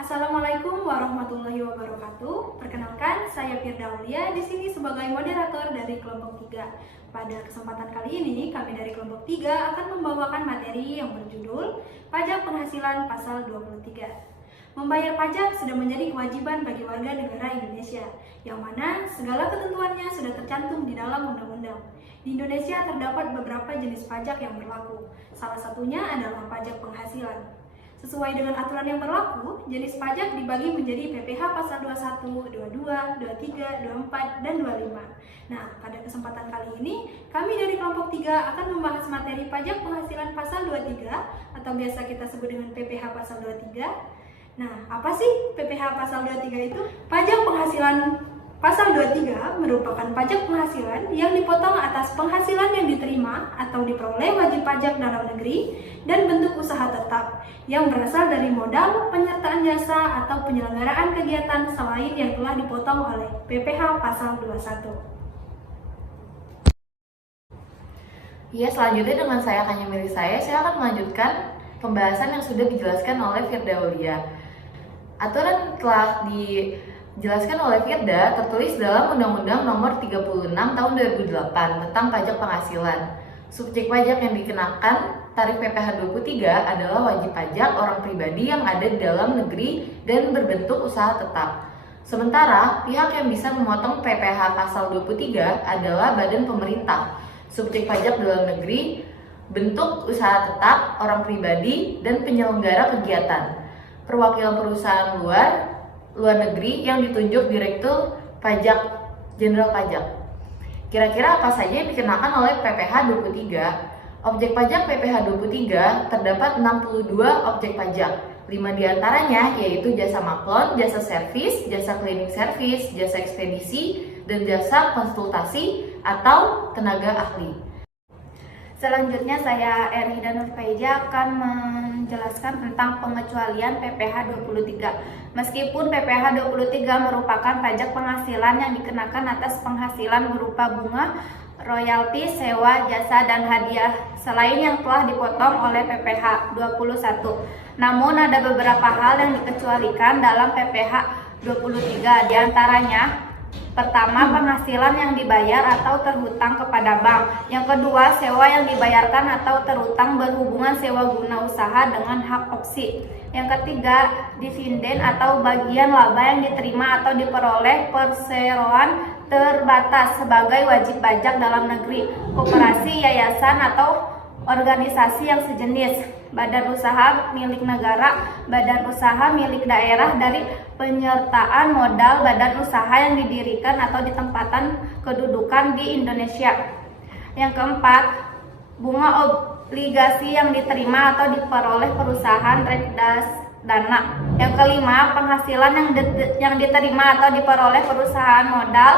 Assalamualaikum warahmatullahi wabarakatuh. Perkenalkan, saya Firda Aulia di sini sebagai moderator dari kelompok 3. Pada kesempatan kali ini, kami dari kelompok 3 akan membawakan materi yang berjudul Pajak Penghasilan Pasal 23. Membayar pajak sudah menjadi kewajiban bagi warga negara Indonesia, yang mana segala ketentuannya sudah tercantum di dalam undang-undang. Di Indonesia terdapat beberapa jenis pajak yang berlaku. Salah satunya adalah pajak penghasilan. Sesuai dengan aturan yang berlaku, jenis pajak dibagi menjadi PPh pasal 21, 22, 23, 24, dan 25. Nah, pada kesempatan kali ini, kami dari kelompok 3 akan membahas materi pajak penghasilan pasal 23, atau biasa kita sebut dengan PPh pasal 23. Nah, apa sih PPh pasal 23 itu? Pajak penghasilan pasal 23 merupakan pajak penghasilan yang dipotong atas penghasilan yang diterima atau diperoleh wajib pajak dalam negeri dan bentuk usaha tetap yang berasal dari modal, penyertaan jasa, atau penyelenggaraan kegiatan selain yang telah dipotong oleh PPh pasal 21. Ya, selanjutnya dengan saya akan nyamili saya akan melanjutkan pembahasan yang sudah dijelaskan oleh Firda Aulia. Aturan telah dijelaskan oleh Firda tertulis dalam Undang-Undang Nomor 36 Tahun 2008 tentang pajak penghasilan. Subjek pajak yang dikenakan tarif PPh 23 adalah wajib pajak orang pribadi yang ada di dalam negeri dan berbentuk usaha tetap. Sementara pihak yang bisa memotong PPh pasal 23 adalah badan pemerintah, subjek pajak dalam negeri, bentuk usaha tetap, orang pribadi, dan penyelenggara kegiatan. Perwakilan perusahaan luar negeri yang ditunjuk Direktur Pajak Jenderal Pajak. Kira-kira apa saja yang dikenakan oleh PPh 23? Objek pajak PPh 23 terdapat 62 objek pajak. 5 diantaranya yaitu jasa maklon, jasa servis, jasa cleaning service, jasa ekspedisi, dan jasa konsultasi atau tenaga ahli. Selanjutnya saya Erhida Nurfaiza akan menjelaskan tentang pengecualian PPh 23. Meskipun PPh 23 merupakan pajak penghasilan yang dikenakan atas penghasilan berupa bunga, royalti, sewa, jasa, dan hadiah selain yang telah dipotong oleh PPh 21. Namun ada beberapa hal yang dikecualikan dalam PPh 23, diantaranya pertama, penghasilan yang dibayar atau terhutang kepada bank. Yang kedua, sewa yang dibayarkan atau terhutang berhubungan sewa guna usaha dengan hak opsi. Yang ketiga, dividen atau bagian laba yang diterima atau diperoleh perseroan terbatas sebagai wajib pajak dalam negeri, koperasi, yayasan, atau organisasi yang sejenis, badan usaha milik negara, badan usaha milik daerah dari penyertaan modal badan usaha yang didirikan atau ditempatan kedudukan di Indonesia. Yang keempat, bunga obligasi yang diterima atau diperoleh perusahaan reksadana. Yang kelima, penghasilan yang diterima atau diperoleh perusahaan modal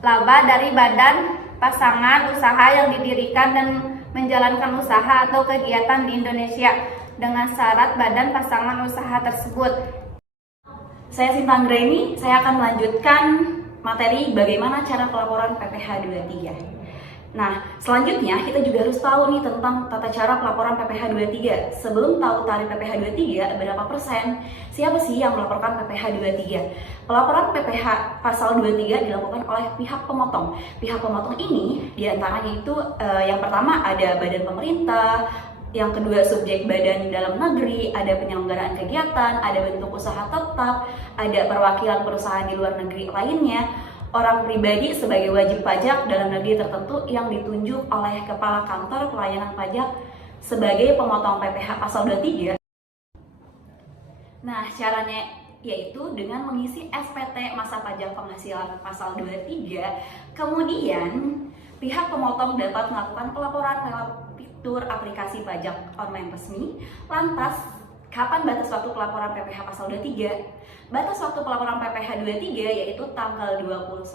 laba dari badan pasangan usaha yang didirikan dan menjalankan usaha atau kegiatan di Indonesia dengan syarat badan pasangan usaha tersebut. Saya Sinta Anggraini, saya akan melanjutkan materi bagaimana cara pelaporan PPh 23. Nah, selanjutnya kita juga harus tahu nih tentang tata cara pelaporan PPh 23. Sebelum tahu tarif PPh 23 berapa persen, siapa sih yang melaporkan PPh 23? Pelaporan PPh pasal 23 dilakukan oleh pihak pemotong. Pihak pemotong ini diantaranya itu yang pertama ada badan pemerintah, yang kedua subjek badan dalam negeri, ada penyelenggaraan kegiatan, ada bentuk usaha tetap, ada perwakilan perusahaan di luar negeri lainnya, orang pribadi sebagai wajib pajak dalam negeri tertentu yang ditunjuk oleh Kepala Kantor Pelayanan Pajak sebagai pemotong PPh pasal 23. Nah, caranya yaitu dengan mengisi SPT masa pajak penghasilan pasal 23. Kemudian, pihak pemotong dapat melakukan pelaporan lewat fitur aplikasi pajak online resmi. Lantas, kapan batas waktu pelaporan PPh pasal 23? Batas waktu pelaporan PPh 23 yaitu tanggal 21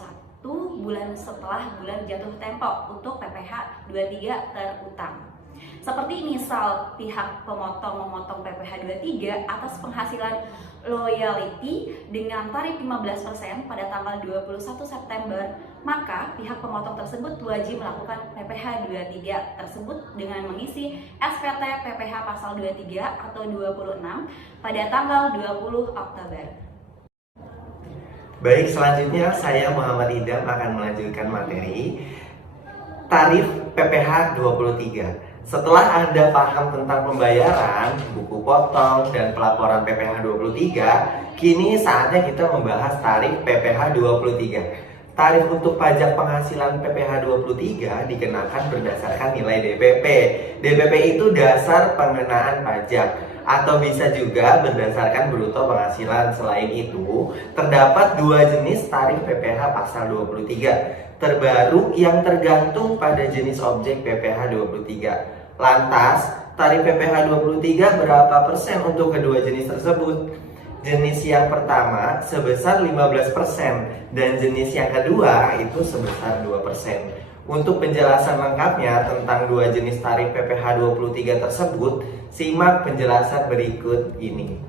bulan setelah bulan jatuh tempo untuk PPh 23 terutang. Seperti misal pihak pemotong memotong PPh 23 atas penghasilan loyalty dengan tarif 15% pada tanggal 21 September, maka pihak pemotong tersebut wajib melakukan PPh 23 tersebut dengan mengisi SPT PPh pasal 23 atau 26 pada tanggal 20 Oktober. Baik, selanjutnya saya Muhammad Idam akan melanjutkan materi tarif PPh 23. Setelah Anda paham tentang pembayaran, buku potong, dan pelaporan PPh 23, kini saatnya kita membahas tarif PPh 23. Tarif untuk pajak penghasilan PPh 23 dikenakan berdasarkan nilai DPP. DPP itu dasar pengenaan pajak, atau bisa juga berdasarkan bruto penghasilan. Selain itu, terdapat dua jenis tarif PPh pasal 23 terbaru yang tergantung pada jenis objek PPh 23. Lantas, tarif PPh 23 berapa persen untuk kedua jenis tersebut? Jenis yang pertama sebesar 15% dan jenis yang kedua itu sebesar 2%. Untuk penjelasan lengkapnya tentang dua jenis tarif PPh 23 tersebut, simak penjelasan berikut ini.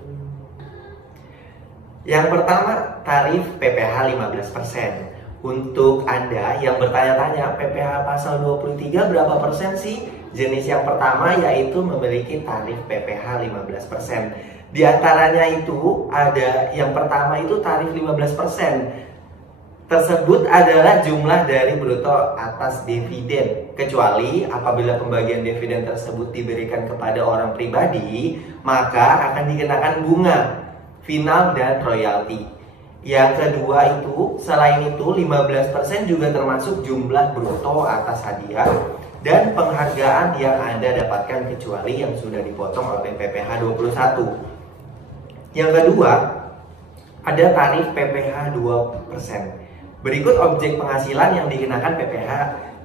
Yang pertama, tarif PPh 15%. Untuk Anda yang bertanya-tanya, PPh pasal 23 berapa persen sih? Jenis yang pertama yaitu memiliki tarif PPh 15%. Di antaranya itu ada yang pertama itu tarif 15%. Tersebut adalah jumlah dari bruto atas dividen, kecuali apabila pembagian dividen tersebut diberikan kepada orang pribadi, maka akan dikenakan bunga, final, dan royalti. Yang kedua itu, selain itu 15% juga termasuk jumlah bruto atas hadiah dan penghargaan yang Anda dapatkan kecuali yang sudah dipotong oleh PPh 21. Yang kedua, ada tarif PPh 2%. Berikut objek penghasilan yang dikenakan PPh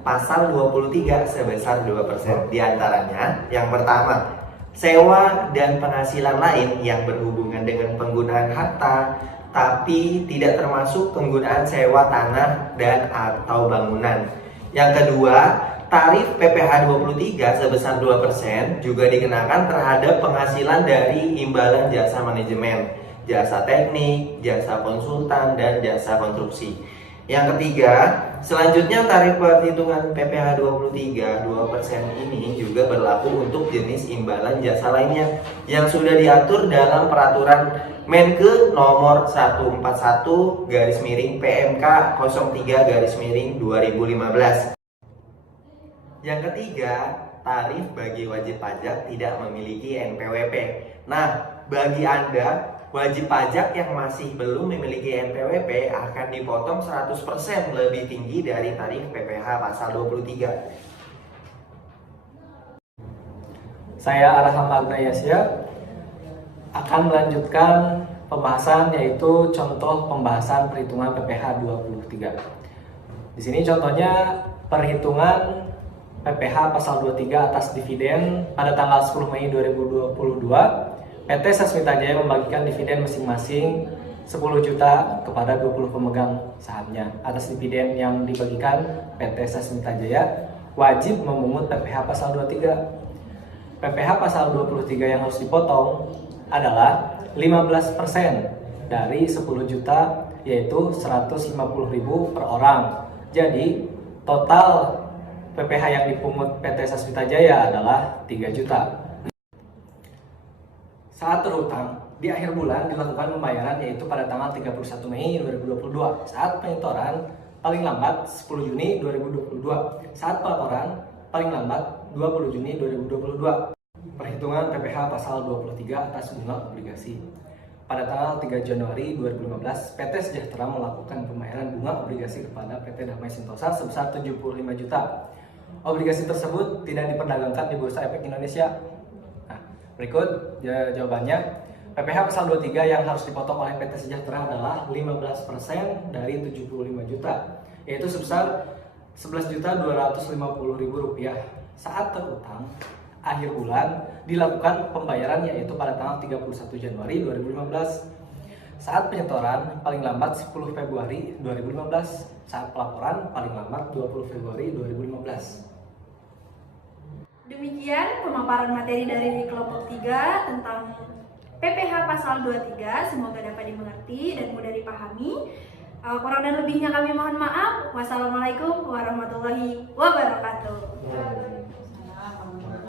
pasal 23 sebesar 2%. Di antaranya, yang pertama, sewa dan penghasilan lain yang berhubungan dengan penggunaan harta tapi tidak termasuk penggunaan sewa tanah dan atau bangunan. Yang kedua, tarif PPh 23 sebesar 2% juga dikenakan terhadap penghasilan dari imbalan jasa manajemen, jasa teknik, jasa konsultan, dan jasa konstruksi. Yang ketiga, selanjutnya tarif perhitungan PPh 23 2% ini juga berlaku untuk jenis imbalan jasa lainnya yang sudah diatur dalam peraturan Menkeu nomor 141/PMK 03/2015. Yang ketiga, tarif bagi wajib pajak tidak memiliki NPWP. Nah, bagi Anda wajib pajak yang masih belum memiliki NPWP akan dipotong 100% lebih tinggi dari tarif PPh pasal 23. Saya Arham Agdayasya akan melanjutkan pembahasan yaitu contoh pembahasan perhitungan PPh 23. Di sini contohnya perhitungan PPh pasal 23 atas dividen pada tanggal 10 Mei 2022. PT Sasmita Jaya membagikan dividen masing-masing 10 juta kepada 20 pemegang sahamnya. Atas dividen yang dibagikan, PT Sasmita Jaya wajib memungut PPh pasal 23. PPh pasal 23 yang harus dipotong adalah 15% dari 10 juta, yaitu 150.000 per orang. Jadi total PPh yang dipungut PT Sasmita Jaya adalah 3 juta. Saat terhutang, di akhir bulan dilakukan pembayaran yaitu pada tanggal 31 Mei 2022. Saat penyetoran paling lambat 10 Juni 2022. Saat pelaporan paling lambat 20 Juni 2022. Perhitungan PPh pasal 23 atas bunga obligasi. Pada tanggal 3 Januari 2015, PT Sejahtera melakukan pembayaran bunga obligasi kepada PT Damai Sentosa sebesar 75 juta. Obligasi tersebut tidak diperdagangkan di Bursa Efek Indonesia. Nah, berikut jawabannya. PPh pasal 23 yang harus dipotong oleh PT Sejahtera adalah 15% dari 75 juta, yaitu sebesar Rp11.250.000. Saat terhutang akhir bulan dilakukan pembayaran yaitu pada tanggal 31 Januari 2015. Saat penyetoran paling lambat 10 Februari 2015. Saat pelaporan paling lambat 20 Februari 2015. Demikian pemaparan materi dari kelompok 3 tentang PPH pasal 23, semoga dapat dimengerti dan mudah dipahami. Kurang dan lebihnya kami mohon maaf. Wassalamualaikum warahmatullahi wabarakatuh.